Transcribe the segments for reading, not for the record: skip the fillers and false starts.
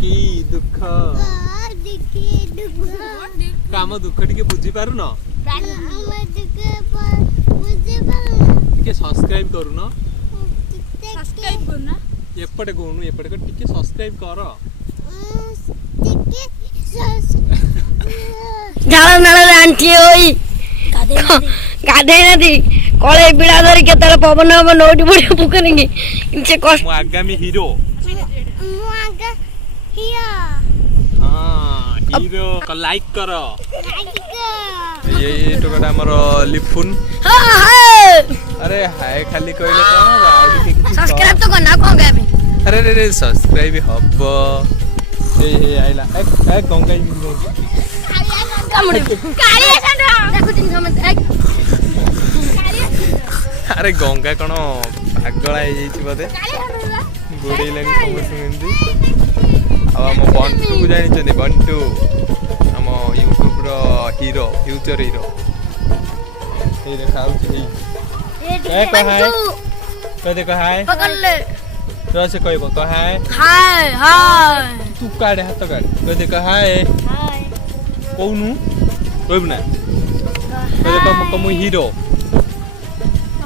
की दुख काम दुख टिके बुझी पारु न टिके सब्सक्राइब करू न एपटे कहूनु एपटे को टिके सब्सक्राइब कर झाल नाल आंटी होई गाधे नदी कळे बिड़ा धरी केतले पवन अब नोट बुड़ी पुकरेंगे इनसे कष्ट मु आगामी हीरो हां हीरो को लाइक कर ये टोकटा हमर लिफुन हां अरे हाय खाली कहले कोन सब्सक्राइब तो करना को गाबे अरे रे सब्सक्राइब हब ए आइला एक गंगा कामुडी काली आछन देखु दिन समझ अरे गंगा कौन पागला बोधे गोड़ेलानी समस्त आम बंटू को जानी बंटू आम यूट्यूब हीरो फ्यूचर हीरो ये देखा देख हाय तो से कहब कह हाय हाय तू काड़े हाथ काड़े कह देख हाय कहनु कहब ना कह हीरो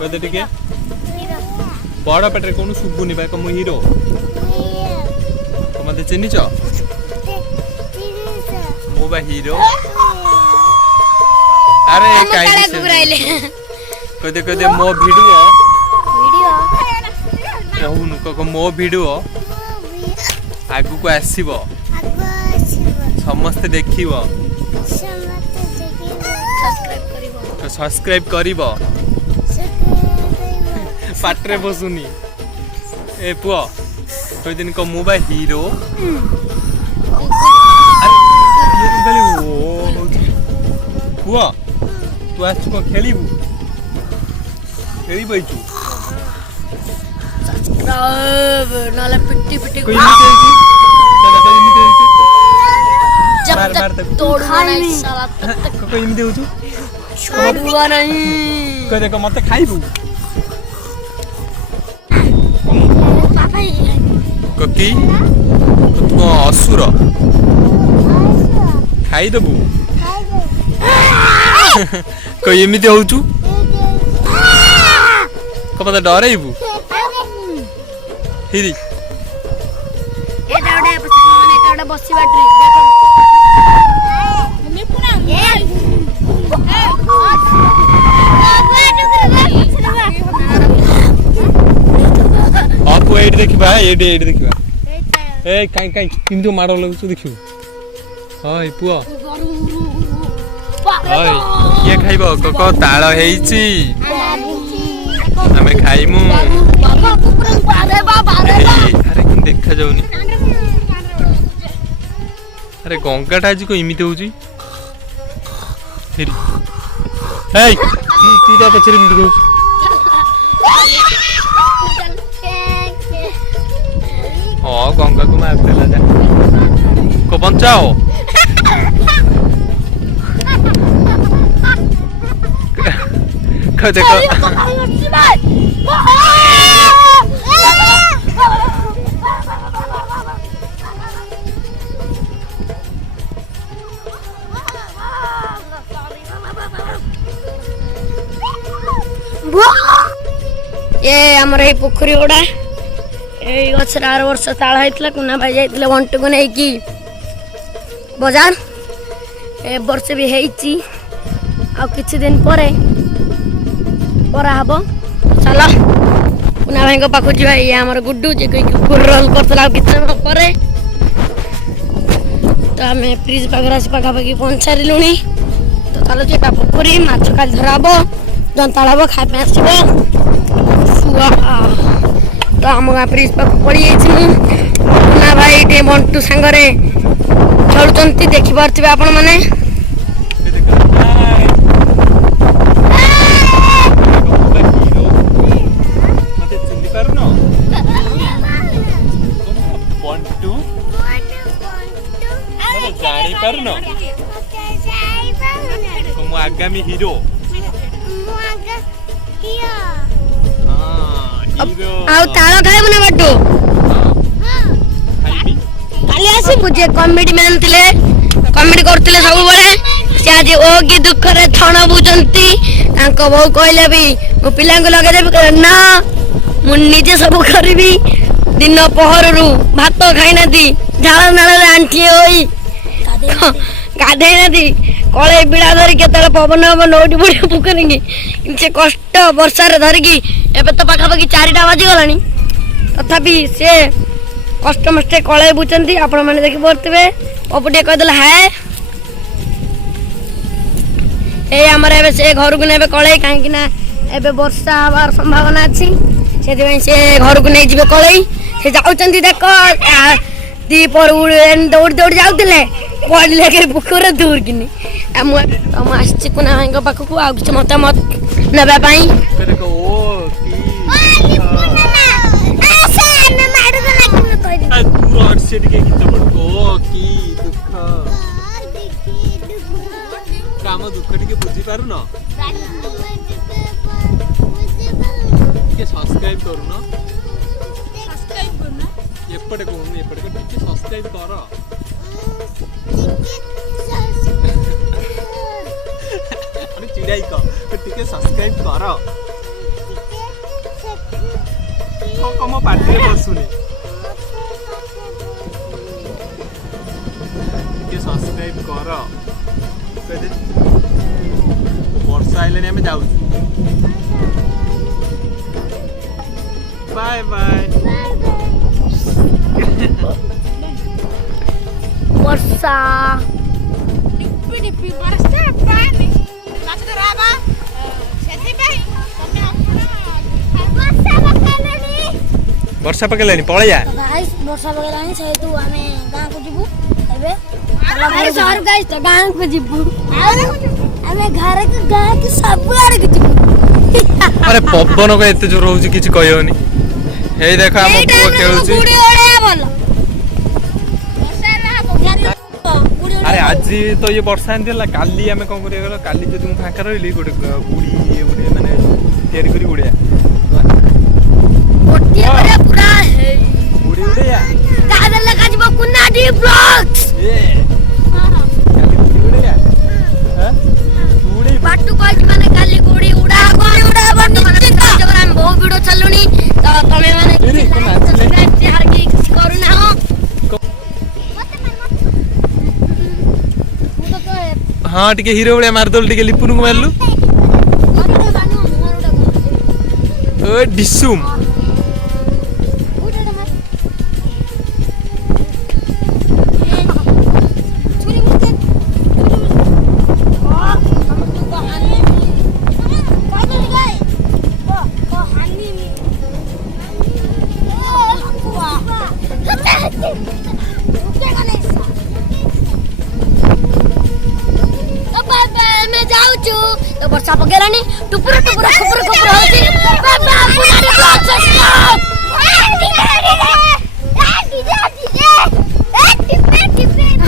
कहते टिके बड़ पेटे कौन शुभुनि बा कम हीरो तो मते चिन्हिच मो बा हीरो अरे काई कहते कहते मो वीडियो कहूनु कह मो वीडियो आगु को आसीबो समस्त देखिबो सब्सक्राइब करिबो पाट्रे बसुनी ए पुआ कोई दिन को मुबा हीरो अरे ओ पुआ तू आज को खेलीबू खेली बैठू सब्सक्राइब नाले पिट्टी पिट्टी कोई नहीं देगी दादा कोई नहीं देगी जब तक तोड़वा नहीं साला तब तक कोई नहीं देऊ तू छोड़वा नहीं कोई देखो मते खाइबू ककी तू असुर खाई दबू कोई एमती होचु को मते डराइबू हिरी एटा ओडे बसिबा ट्रिक देखो आपको एड देखिबा एड देखिबा ए काई किंतु माडो लगछु देखिबू हाय पुआ हाय ये खाइबो कोको ताळ हेइची हमें खाइमु अरे किन देखा जाउनी अरे गंगाटा आज को इमिते होउची फेरी ए तीटा पछरे मिट गयो हाँ गंगा को मार देला जा को बचाओ देखो ये हमर ए पोखरी ओडा ए गछर 8 वर्ष ताळ हैतला कुना भाई जाइतले वंटू को नै की बाजार ए वर्ष भी हेइची आ किछ दिन परे परा हबो चलो कुना भाई को पाखु जीवा ये हमर गुड्डू जे कोई गुर्रल करतला किछ परे तो हमें फ्रिज पगरा से पका पकी पहुंचारी लुणी तो चलो जेटा पोखरी माछ काल धराबो जन ताळाबो खाइ पेसिबो तो आम गाँ फ्रिज पाक पड़ी ना भाई टे बंटू सांगरे खेलुंट देखिपे आपण मैंने आगामी हीरो आउ ताଳ खाइबु ना बट्टू खाइबी काली आस जे कॉमेडी मैन थिले कॉमेडी करथिले सब बेले से आज ओ की दुख रे थण बुझंती तांको बहु कहले भी मो पिला को लगे देबी ना मु निजे सब करबी दिन पहर रु भात खाई नदी झाल नाल आंठी होई गाधे नदी कळे बिड़ा धर के तले पवन नोट बुड़ी पुकरिंगी इनसे कष्ट वर्षा रे धरगी एबे तो पाखा पाखी 4टा बाजी गलानी तथापि से कष्ट मष्टे कळे बुचंती आपण माने देखि परतबे पपुटे कह देला है ए हमर एबे से घर को नेबे कळे काहे कि ना एबे वर्षा हवार संभावना अछि सेति से घर को नै जिबे कळे से जाउचंती देखो दीपर दौड़ दौड़ जाउतले पड़ले के पुकुर दूर किनी हम आछि कुना भाईको पाखकु आ किछ मतामत नेबा पई देखो ओ की काम दुख टिके बुझी पारु न के सब्सक्राइब करू न एपटे कहूँ एपटे टिके सब्सक्राइब कर चिड़ाई टिके सब्सक्राइब कर कम पार्टी बसुनी टिके सब्सक्राइब कर वर्षा आइले आम जाऊ बाय बाय वर्षा वर्षा पकेलानी पळया वर्षा पकेलानी से तू आमे गां को जिबू एबे अरे शहर गाइस तो गां को जिबू आमे घर के गां के सब आड़ के जिबू अरे पवन को एते जोर होउची किछ कहयोनी हे देखा हम पुओ खेलुची गुडी ओडे बोल अरे आज तो ये वर्षा एंदिला काली हमें कोन करिया गेलो काली जदी मु फाका रहली गोटे गुडी गुडी माने तयारी करी गुडिया गोटिया करे पूरा है गुडी गुडिया दादा लगा जिबो कुना डी ब्लॉक्स ए काली गुडी गुडिया हां गुडी बाटू कोइ माने काली गुडी उड़ा बन्नी जब हम बहुत वीडियो चलुनी तो तमे माने सब्सक्राइब यार की करू ना हो हाँ टिके हीरो भलिया मारदल टिके लिपुन को मारलु ओ डिसुम तो वर्षा पकेलानी टुपुर टुपुर खपुर खपुर होची बाबा पुनारी ब्लॉक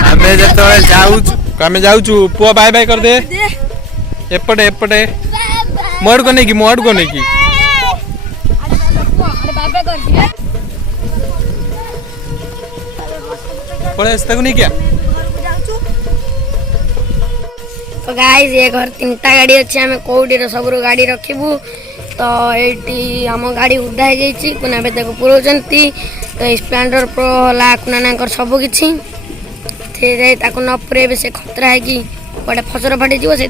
हमें जतो जाऊ जाऊछु पुआ बाय बाय कर दे एपटे एपटे मोड़ को नहीं की पड़े तक नहीं क्या तो गाइस ये घर 3टा गाड़ी अच्छी आम कौटी सब गाड़ी रखिबू तो ये आम गाड़ी उदा हो जाइए कुना बेद को पुराउचंती तो स्प्लेंडर प्रो होला कुना सब किछि न पुरेबे से खतरा है कि कड़े फसर फाटी जीव से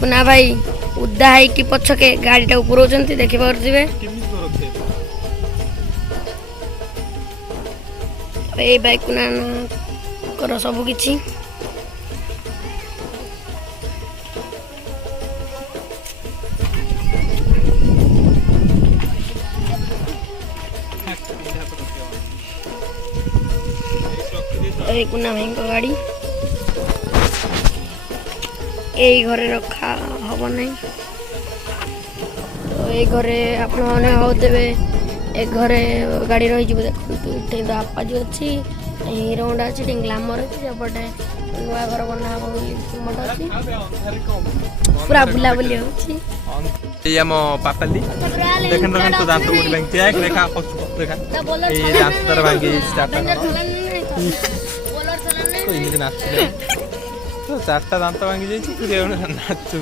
कुना भाई उदा है कि पछके गाड़ी टा पुराउचंती देखि पारथिबे ए भाई कुना कर सब किछि कुना भाई को गाड़ी यही घरे रखा हम ना तो ये घरे आप घरे गाड़ी रही देखते तो आपाज अच्छी हीरो होंडा अच्छी ग्लामर अच्छी सेपटे नुआ घर बना अच्छी पूरा बुलाबुली होची पापाली देखन तो दांत गुडी बैंक देखा देखा ए दांत तर भांगी स्टार्ट ଏମିତି ନାଚିଲେ ତ ଚାରିଟା ଦାନ୍ତ ଭାଙ୍ଗି ଯାଇଛି ତୁ ନାଚୁ